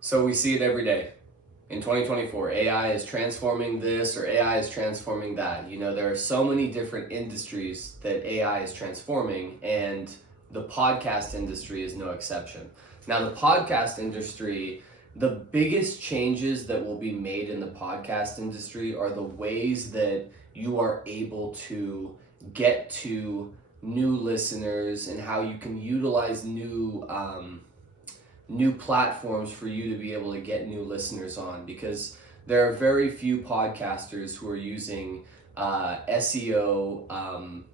So we see it every day. In 2024, AI is transforming this or AI is transforming that. You know, there are so many different industries that AI is transforming, and the podcast industry is no exception. Now, the podcast industry, the biggest changes that will be made in the podcast industry are the ways that you are able to get to new listeners and how you can utilize new platforms for you to be able to get new listeners on, because there are very few podcasters who are using SEO.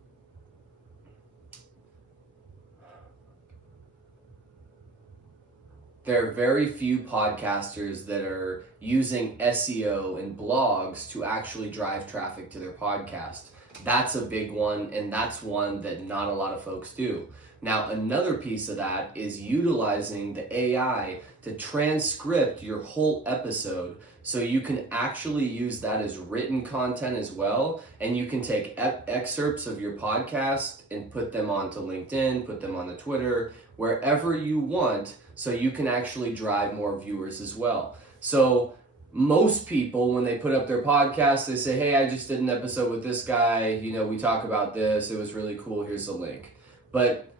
There are very few podcasters that are using SEO and blogs to actually drive traffic to their podcast. That's a big one, and that's one that not a lot of folks do. Now, another piece of that is utilizing the AI to transcript your whole episode, so you can actually use that as written content as well, and you can take excerpts of your podcast and put them onto LinkedIn, put them onto Twitter, wherever you want, so you can actually drive more viewers as well. So most people, when they put up their podcast, they say, hey, I just did an episode with this guy, you know, we talk about this, it was really cool, here's the link. But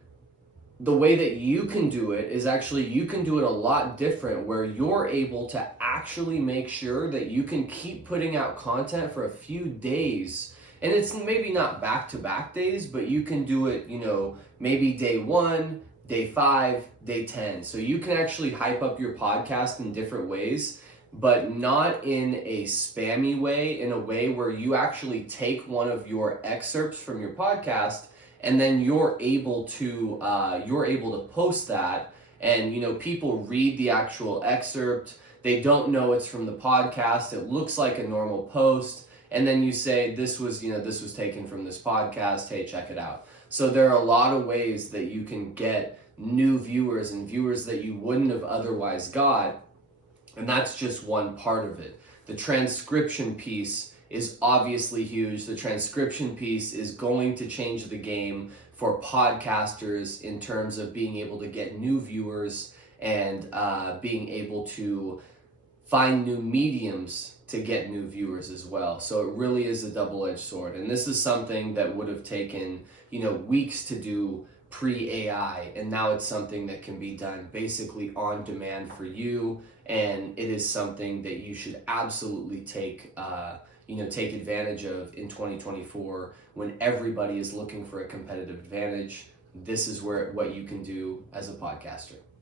the way that you can do it is actually you can do it a lot different, where you're able to actually make sure that you can keep putting out content for a few days. And it's maybe not back-to-back days, but you can do it, you know, maybe day 1, day 5, day 10. So you can actually hype up your podcast in different ways, but not in a spammy way, in a way where you actually take one of your excerpts from your podcast and then you're able to post that, and you know, people read the actual excerpt, they don't know it's from the podcast, it looks like a normal post, and then you say this was taken from this podcast, hey, check it out. So there are a lot of ways that you can get new viewers and viewers that you wouldn't have otherwise got, and that's just one part of it. The transcription piece is obviously huge. The transcription piece is going to change the game for podcasters in terms of being able to get new viewers and being able to find new mediums to get new viewers as well. So it really is a double-edged sword. And this is something that would have taken, you know, weeks to do pre-AI, and now it's something that can be done basically on demand for you, and it is something that you should absolutely take advantage of in 2024, when everybody is looking for a competitive advantage. This is what you can do as a podcaster.